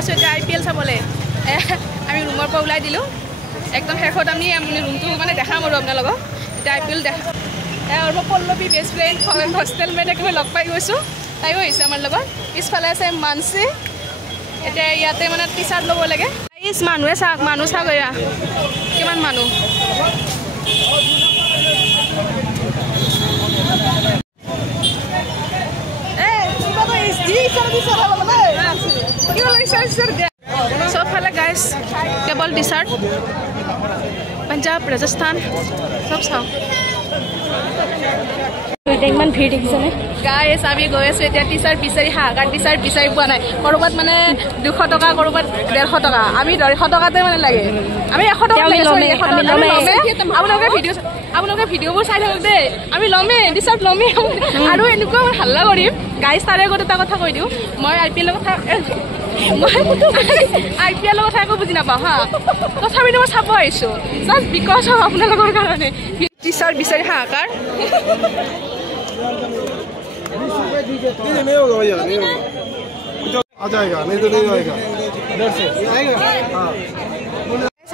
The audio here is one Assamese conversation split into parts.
আছোঁ এতিয়া IPL চাবলৈ আমি ৰুমৰ পৰা ওলাই দিলোঁ একদম শেষত আমি ৰুমটো মানে দেখাম আৰু আপোনালোকক এতিয়া IPL দেখা আৰু মই Pallavi best friend hostel mate একেবাৰে লগ পাই গৈছোঁ তাইও আহিছে আমাৰ লগত পিছফালে আছে মানসী এতিয়া ইয়াতে মানে টি চাৰ্ট ল'ব লাগে মানুহে চাওক মানুহ চাওক এয়া কিমান মানুহ सबफाले गाइस केवल टी शार्ट पंजाब राजस्थान सब चाओ इमान ভিৰ দেখিছেনে গাইস আমি গৈ আছো এতিয়া টি শাৰ্ট বিচাৰি হাগাৰ টি শাৰ্ট বিচাৰি পোৱা নাই কৰবাত মানে 200 টকা কৰবাত 150 টকা আমি 150 টকাতে মানে লাগে আমি 100 টকা লমে আপোনালোকে ভিডিঅ'বোৰ চাই থাকক দে আমি লমে টি শাৰ্ট লমে আৰু এনেকুৱা হাল্লা কৰিম গাইস তাৰে আগত এটা কথা কৈ দিও মই IPL কথা IPL কথা একো বুজি নাপাওঁ হা তথাপিতো মই চাব আহিছোঁ জাষ্ট বিকজ অফ আপোনালোকৰ কাৰণে টি শাৰ্ট বিচাৰি হাহাকাৰ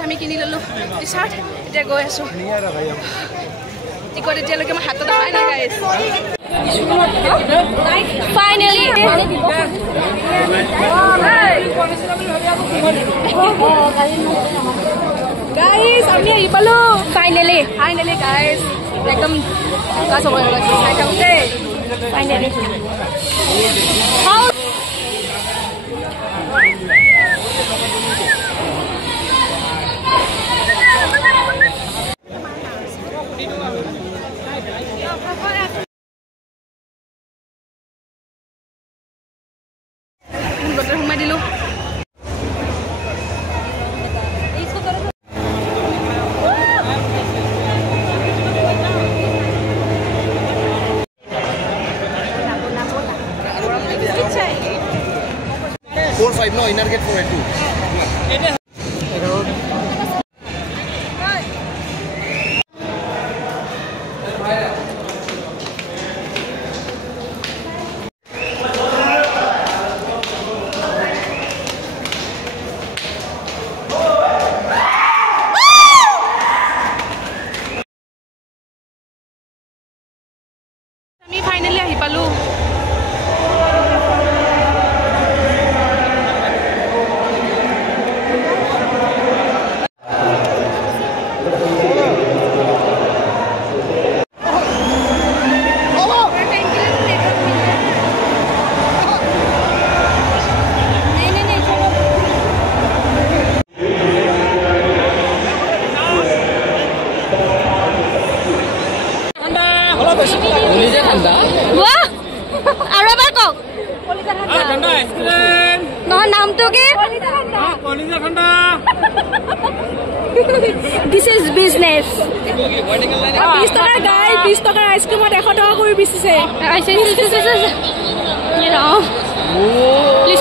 আমি কিনি ললো টি শার্ট এতিয়া গৈ আছো টিকট এতিয়ালৈকে মই হাতত অহাই নাই গাইছ ফাইনেলি গাইছ আমি আহি পালো ফাইনেলি গাইছ একদম কাজ হ'ব চাই থাকোঁতে ফাইনেলি সোমাই দিলোঁ no inner gate 4 and 2 আমি ফাইনেলি আহি পালো This is business. 20 taka guy, 20 taka ice cream at 100 taka koi bisise. I say you know. Please.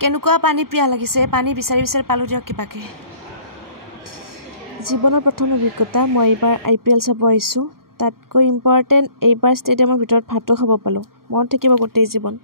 কেনেকুৱা পানী পিয়া লাগিছে পানী বিচাৰি বিচাৰি পালো দিয়ক কিবাকে জীৱনৰ প্ৰথম অভিজ্ঞতা মই এইবাৰ IPL চাব আহিছোঁ তাতকৈ ইম্পৰ্টেণ্ট এইবাৰ ষ্টেডিয়ামৰ ভিতৰত ভাতো খাব পালোঁ মনত থাকিব গোটেই জীৱন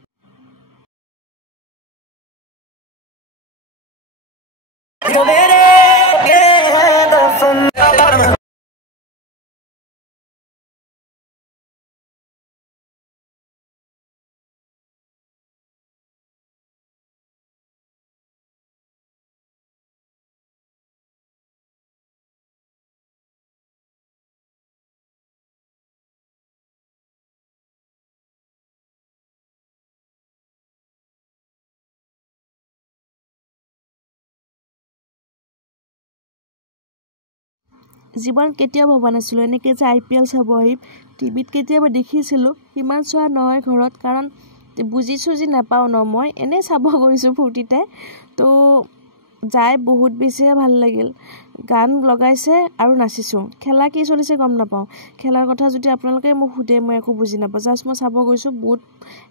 জীৱনত কেতিয়াও ভবা নাছিলোঁ এনেকৈ যে IPL চাব আহিম টিভিত কেতিয়াবা দেখিছিলোঁ ইমান চোৱা নহয় ঘৰত কাৰণ বুজিছোঁ যে নাপাওঁ ন মই এনেই চাব গৈছোঁ ফূৰ্তিতে তো যাই বহুত বেছিয়ে ভাল লাগিল গান লগাইছে আৰু নাচিছোঁ খেলা কি চলিছে গম নাপাওঁ খেলাৰ কথা যদি আপোনালোকে মোক সুধে মই একো বুজি নাপাওঁ জাষ্ট মই চাব গৈছোঁ বহুত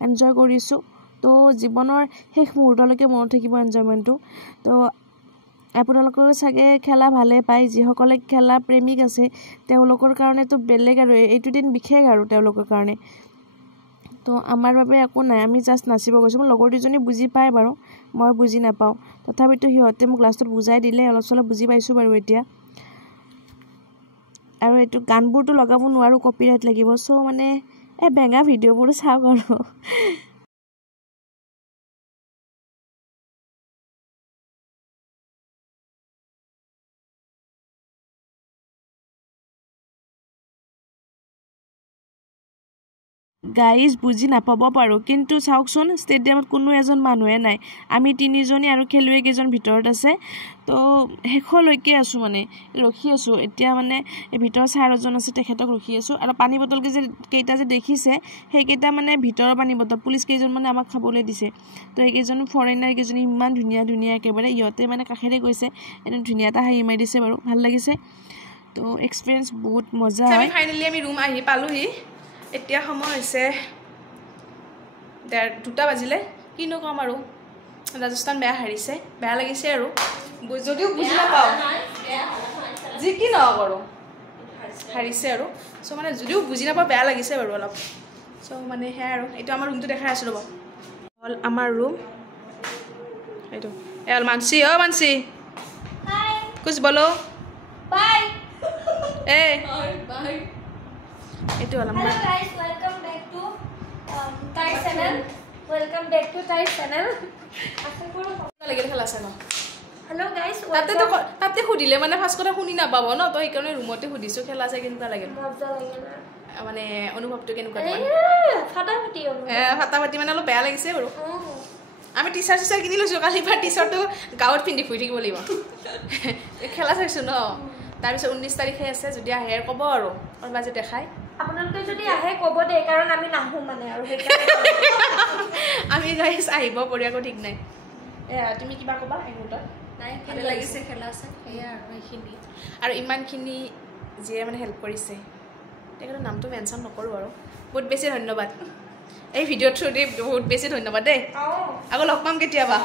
এনজয় কৰিছোঁ তো জীৱনৰ শেষ মুহূৰ্তলৈকে মনত থাকিব এনজয়মেণ্টটো তো আপোনালোকৰ চাগে খেলা ভালে পায় যিসকলে খেলা প্ৰেমিক আছে তেওঁলোকৰ কাৰণেতো বেলেগ আৰু এইটো দিন বিশেষ আৰু তেওঁলোকৰ কাৰণে তো আমাৰ বাবে একো নাই আমি জাষ্ট নাচিব গৈছোঁ মোৰ লগৰ দুজনী বুজি পায় বাৰু মই বুজি নাপাওঁ তথাপিতো সিহঁতে মোক লাষ্টত বুজাই দিলে অলপ চলপ বুজি পাইছোঁ বাৰু এতিয়া আৰু এইটো গানবোৰতো লগাব নোৱাৰোঁ কপিৰাইট লাগিব চ' মানে বেঙা ভিডিঅ'বোৰ চাওক আৰু গাইজ বুজি নাপাব পাৰোঁ কিন্তু চাওকচোন ষ্টেডিয়ামত কোনো এজন মানুহে নাই আমি তিনিজনী আৰু খেলুৱৈকেইজন ভিতৰত আছে তো শেষলৈকে আছোঁ মানে ৰখি আছোঁ এতিয়া মানে ভিতৰৰ ছাৰ এজন আছে তেখেতক ৰখি আছোঁ আৰু পানী বটল কেইটা যে দেখিছে সেইকেইটা মানে ভিতৰৰ পানী বটল পুলিচ কেইজন মানে আমাক খাবলৈ দিছে তো সেইকেইজন ফৰেইনাৰ কেইজনী ইমান ধুনীয়া ধুনীয়া একেবাৰে ইহঁতে মানে কাষেৰে গৈছে এনে ধুনীয়া এটা হাঁহি মাৰি দিছে বাৰু ভাল লাগিছে তো এক্সপিৰিয়েঞ্চ বহুত মজা হয় ফাইনেলি আমি ৰুম আহি পালোহি এতিয়া সময় হৈছে 2টা বাজিলে কিনো কম আৰু ৰাজস্থান বেয়া হাৰিছে বেয়া লাগিছে আৰু যদিও বুজি নাপাওঁ যি কি নহওক আৰু হাৰিছে আৰু চ' মানে যদিও বুজি নাপাওঁ বেয়া লাগিছে বাৰু অলপ চ' মানে সেয়াই আৰু এইটো আমাৰ ৰুমটো দেখাই আছোঁ ৰ'ব হ'ল আমাৰ ৰুম এইটো এল মানসি মানসি কুছ বলো বাই বাই এইটো হ'ল আমাৰ Welcome back to Thai channel. লাগিল খেলা আছে ন Hello guys. তাতে সুধিলে মানে ফাৰ্ষ্ট কথা শুনি নাপাব ন তো সেইকাৰণে ৰুমতে সুধিছোঁ খেলা আছে কেনেকুৱা লাগিল মজা লাগিল মানে অনুভৱটো কেনেকুৱা ফাটাফাটি মানে অলপ বেয়া লাগিছে বাৰু আমি টি চাৰ্ট কিনি লৈছোঁ কালি পৰা টি চাৰ্টটো গাঁৱত পিন্ধি ফুৰি থাকিব লাগিব খেলা চাইছোঁ ন তাৰপিছত 19 তাৰিখে আছে যদি আহে ক'ব আৰু বাজে দেখাই আপোনালোকে যদি আহে ক'ব দে কাৰণ আমি নাহো মানে আৰু আমি গাইছ আহিব পৰি আকৌ ঠিক নাই তুমি কিবা ক'বা এগুটত নাই ভালে লাগিছে খেলা আছে এয়া আৰু এইখিনি আৰু ইমানখিনি যিয়ে মানে হেল্প কৰিছে তেখেতৰ নামটো মেনশ্যন নকৰোঁ আৰু বহুত বেছি ধন্যবাদ এই ভিডিঅ'ৰ থ্ৰুদি বহুত বেছি ধন্যবাদ দেই আকৌ লগ পাম কেতিয়াবা